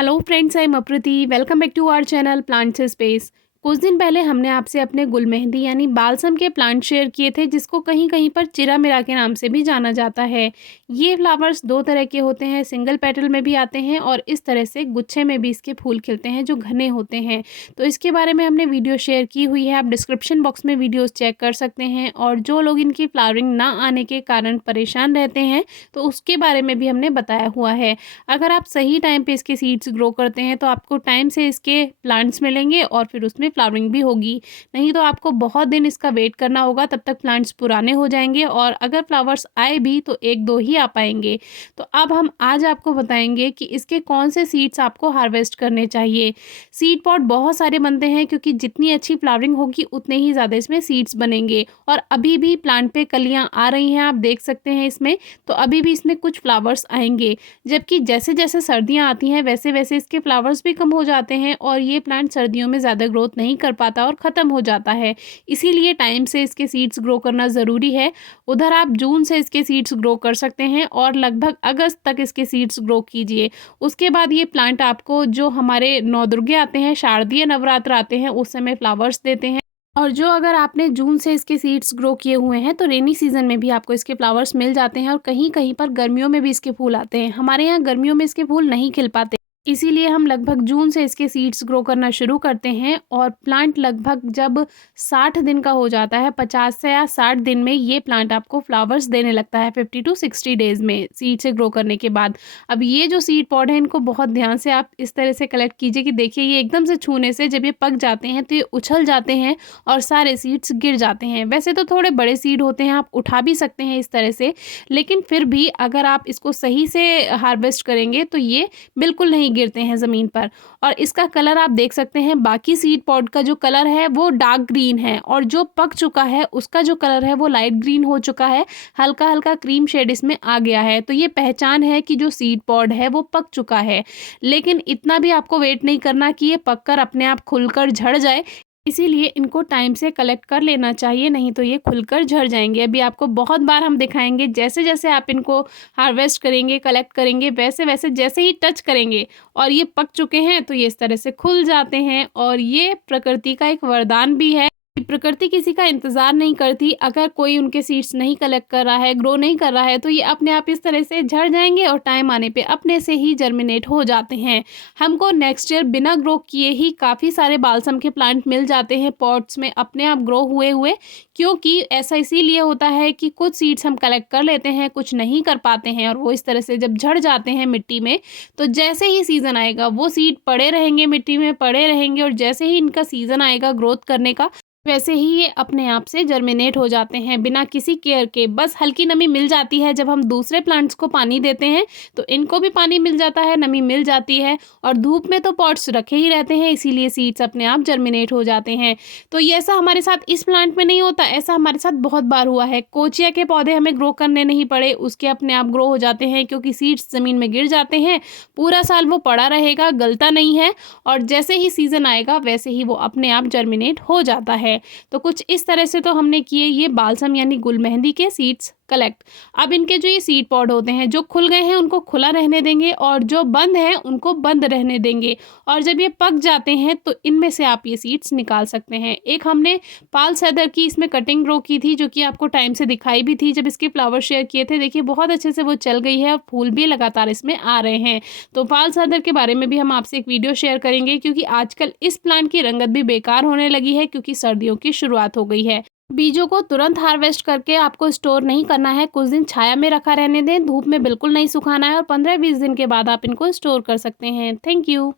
Hello friends, I am अप्रति। Welcome back to our channel plant से space. कुछ दिन पहले हमने आपसे अपने गुलमेहंदी यानी बालसम के प्लांट शेयर किए थे, जिसको कहीं कहीं पर चिरा मिरा के नाम से भी जाना जाता है। ये फ्लावर्स दो तरह के होते हैं, सिंगल पेटल में भी आते हैं और इस तरह से गुच्छे में भी इसके फूल खिलते हैं जो घने होते हैं। तो इसके बारे में हमने वीडियो शेयर की हुई है, आप डिस्क्रिप्शन बॉक्स में वीडियोज़ चेक कर सकते हैं। और जो लोग इनकी फ्लावरिंग ना आने के कारण परेशान रहते हैं तो उसके बारे में भी हमने बताया हुआ है। अगर आप सही टाइम पे इसके सीड्स ग्रो करते हैं तो आपको टाइम से इसके प्लांट्स मिलेंगे और फिर उसमें फ्लावरिंग भी होगी। नहीं तो आपको बहुत दिन इसका वेट करना होगा, तब तक प्लांट्स पुराने हो जाएंगे और अगर फ्लावर्स आए भी तो एक दो ही आ पाएंगे। तो अब हम आज आपको बताएंगे कि इसके कौन से सीड्स आपको हार्वेस्ट करने चाहिए। सीड पॉट बहुत सारे बनते हैं क्योंकि जितनी अच्छी फ्लावरिंग होगी उतने ही ज़्यादा इसमें सीड्स बनेंगे। और अभी भी प्लांट पे कलियाँ आ रही हैं, आप देख सकते हैं इसमें, तो अभी भी इसमें कुछ फ्लावर्स आएंगे। जबकि जैसे जैसे सर्दियाँ आती हैं वैसे वैसे इसके फ्लावर्स भी कम हो जाते हैं और ये प्लांट सर्दियों में ज़्यादा ग्रोथ नहीं कर पाता और ख़त्म हो जाता है। इसीलिए टाइम से इसके सीड्स ग्रो करना ज़रूरी है। उधर आप जून से इसके सीड्स ग्रो कर सकते हैं और लगभग अगस्त तक इसके सीड्स ग्रो कीजिए। उसके बाद ये प्लांट आपको, जो हमारे नवदुर्गे आते हैं, शारदीय नवरात्र आते हैं, उस समय फ्लावर्स देते हैं। और जो अगर आपने जून से इसके सीड्स ग्रो किए हुए हैं तो रेनी सीजन में भी आपको इसके फ्लावर्स मिल जाते हैं और कहीं कहीं पर गर्मियों में भी इसके फूल आते हैं। हमारे यहाँ गर्मियों में इसके फूल नहीं खिल पाते, इसीलिए हम लगभग जून से इसके सीड्स ग्रो करना शुरू करते हैं। और प्लांट लगभग जब 60 दिन का हो जाता है, 50 से या 60 दिन में ये प्लांट आपको फ्लावर्स देने लगता है, 50 टू 60 डेज में सीड से ग्रो करने के बाद। अब ये जो सीड पॉड है, इनको बहुत ध्यान से आप इस तरह से कलेक्ट कीजिए कि देखिए ये एकदम से छूने से जब ये पक जाते हैं तो ये उछल जाते हैं और सारे सीड्स गिर जाते हैं। वैसे तो थोड़े बड़े सीड होते हैं, आप उठा भी सकते हैं इस तरह से, लेकिन फिर भी अगर आप इसको सही से हार्वेस्ट करेंगे तो ये बिल्कुल नहीं गिरते हैं ज़मीन पर। और इसका कलर आप देख सकते हैं, बाकी सीड पॉड का जो कलर है वो डार्क ग्रीन है और जो पक चुका है उसका जो कलर है वो लाइट ग्रीन हो चुका है, हल्का हल्का क्रीम शेड इसमें आ गया है। तो ये पहचान है कि जो सीड पॉड है वो पक चुका है। लेकिन इतना भी आपको वेट नहीं करना कि ये पककर अपने आप खुलकर झड़ जाए, इसीलिए इनको टाइम से कलेक्ट कर लेना चाहिए, नहीं तो ये खुलकर झड़ जाएंगे। अभी आपको बहुत बार हम दिखाएंगे, जैसे जैसे आप इनको हार्वेस्ट करेंगे, कलेक्ट करेंगे, वैसे वैसे जैसे ही टच करेंगे और ये पक चुके हैं तो ये इस तरह से खुल जाते हैं। और ये प्रकृति का एक वरदान भी है। प्रकृति किसी का इंतज़ार नहीं करती। अगर कोई उनके सीड्स नहीं कलेक्ट कर रहा है, ग्रो नहीं कर रहा है, तो ये अपने आप इस तरह से झड़ जाएंगे और टाइम आने पे अपने से ही जर्मिनेट हो जाते हैं। हमको नेक्स्ट ईयर बिना ग्रो किए ही काफ़ी सारे बालसम के प्लांट मिल जाते हैं पॉट्स में, अपने आप ग्रो हुए हुए। क्योंकि ऐसा इसीलिए होता है कि कुछ सीड्स हम कलेक्ट कर लेते हैं, कुछ नहीं कर पाते हैं और वो इस तरह से जब झड़ जाते हैं मिट्टी में, तो जैसे ही सीज़न आएगा वो सीड पड़े रहेंगे, मिट्टी में पड़े रहेंगे और जैसे ही इनका सीज़न आएगा ग्रोथ करने का, वैसे ही ये अपने आप से जर्मिनेट हो जाते हैं बिना किसी केयर के। बस हल्की नमी मिल जाती है, जब हम दूसरे प्लांट्स को पानी देते हैं तो इनको भी पानी मिल जाता है, नमी मिल जाती है। और धूप में तो पॉट्स रखे ही रहते हैं, इसीलिए सीड्स अपने आप जर्मिनेट हो जाते हैं। तो ये ऐसा हमारे साथ इस प्लांट में नहीं होता, ऐसा हमारे साथ बहुत बार हुआ है। कोचिया के पौधे हमें ग्रो करने नहीं पड़े, उसके अपने आप ग्रो हो जाते हैं क्योंकि सीड्स ज़मीन में गिर जाते हैं। पूरा साल वो पड़ा रहेगा, गलता नहीं है, और जैसे ही सीज़न आएगा वैसे ही वो अपने आप जर्मिनेट हो जाता है। तो कुछ इस तरह से तो हमने किए ये बालसम यानी गुलमेहंदी के सीड्स कलेक्ट। अब इनके जो ये सीड पॉड होते हैं, जो खुल गए हैं उनको खुला रहने देंगे और जो बंद है उनको बंद रहने देंगे। और जब ये पक जाते हैं तो इनमें से आप ये सीड्स निकाल सकते हैं। एक हमने पाल सैदर की इसमें कटिंग ग्रो की थी, जो कि आपको टाइम से दिखाई भी थी जब इसके फ्लावर शेयर किए थे। देखिए बहुत अच्छे से वो चल गई है और फूल भी लगातार इसमें आ रहे हैं। तो पाल सैदर के बारे में भी हम आपसे एक वीडियो शेयर करेंगे, क्योंकि आजकल इस प्लांट की रंगत भी बेकार होने लगी है क्योंकि सर्दियों की शुरुआत हो गई है। बीजों को तुरंत हार्वेस्ट करके आपको स्टोर नहीं करना है, कुछ दिन छाया में रखा रहने दें, धूप में बिल्कुल नहीं सुखाना है और 15-20 दिन के बाद आप इनको स्टोर कर सकते हैं। Thank you.